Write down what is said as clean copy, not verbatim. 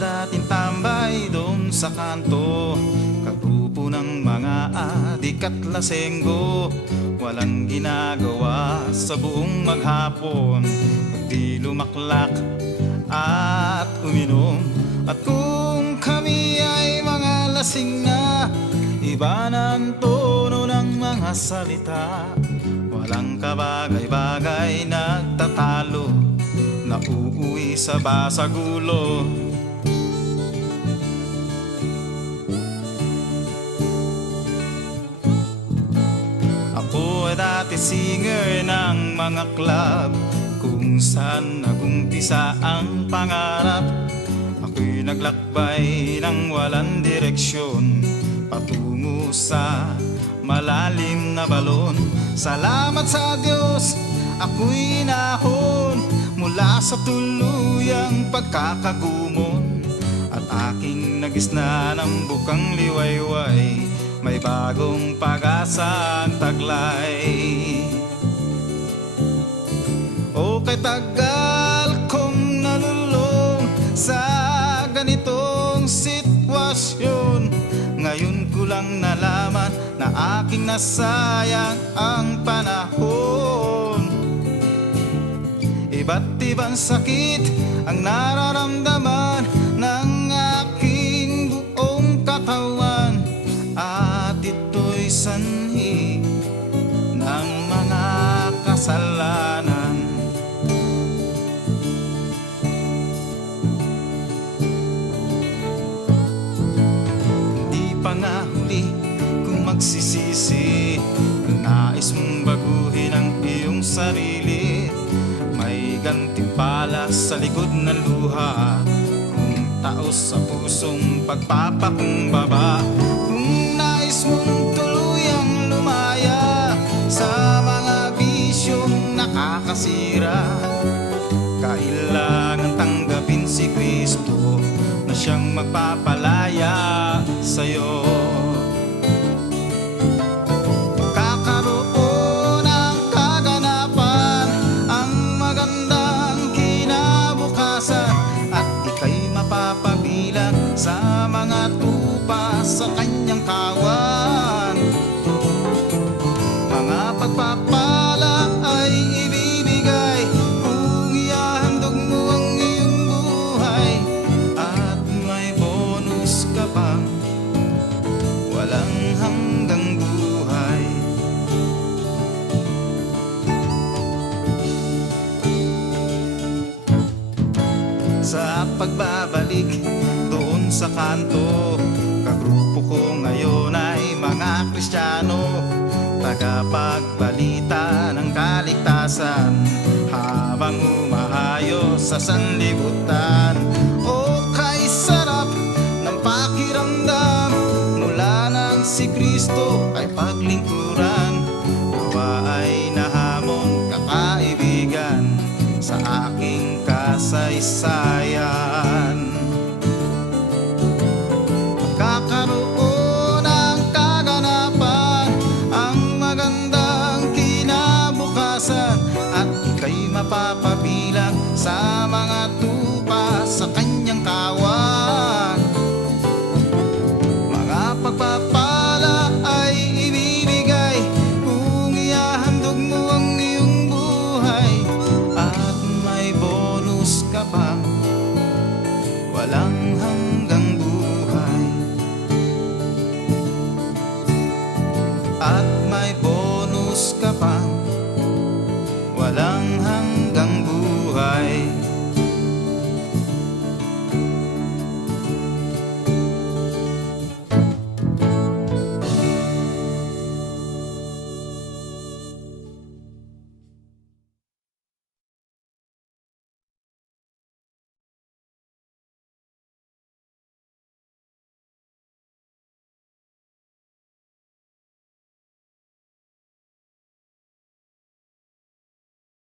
dating tambay doon sa kanto, kagrupo ng mga adik at lasenggo. Walang ginagawa sa buong maghapon, kundi lumaklak at uminom. At kung kami ay mga lasing na, iba na ang tono ng mga salita. Walang kabagay-bagay nagtatalo, nauuwi sa basagulo. Ako ay dati singer ng mga club, kung saan nagumpisa ang pangarap. Ako'y naglakbay ng walang direksyon, patungo sa malalim na balon. Salamat sa Diyos, ako'y nahon mula sa tuluyang pagkakagumon. At aking nagisna ng bukang liwayway, may bagong pag-asa ang taglay. O kay tagal kong nalulong sa ganitong sitwasyon, ngayon ko lang nalaman na aking nasayang ang panahon. Iba't ibang sakit ang nararamdaman ng aking buong katawan, at ito'y sanhi ng mga kasalanan. Hindi pa nga huli kung magsisisi, kung nais mong baguhin ang iyong sarili. May gantimpala sa likod ng luha, kung taos sa pusong pagpapakumbaba. Kung nais mong tuluyang lumaya sa mga bisyong nakakasira, kailangan tanggapin si Kristo na siyang magpapalaya sa'yo. Kakaroon ng kaganapan ang magandang kinabukasan, at ika'y mapapabilang sa mga tupa sa kanyang kawan. Mga pagpapala ay ibibigay kung ihahandog mo ang iyong buhay, at may bonus ka pang walang hanggang buhay. Sa pagbabalik doon sa kanto, kagrupo ko ngayon ay mga Kristiyano, tagapagbalita ng kaligtasan habang umaayos sa sanlibutan. O kay sarap ng pakiramdam, mula nang si Kristo ay paglingkuran. Nawa ay nahamon kakaibigan sa aking kasaysayan. Kakaroon ng kaganapan ang magandang kinabukasan, at ika'y mapapabilang sa mga tupa sa kanyang kawan. Mga pagpapala ay ibibigay kung ihahandog mo ang iyong buhay, at may bonus ka pang walang hanggang buhay. At may bonus ka pang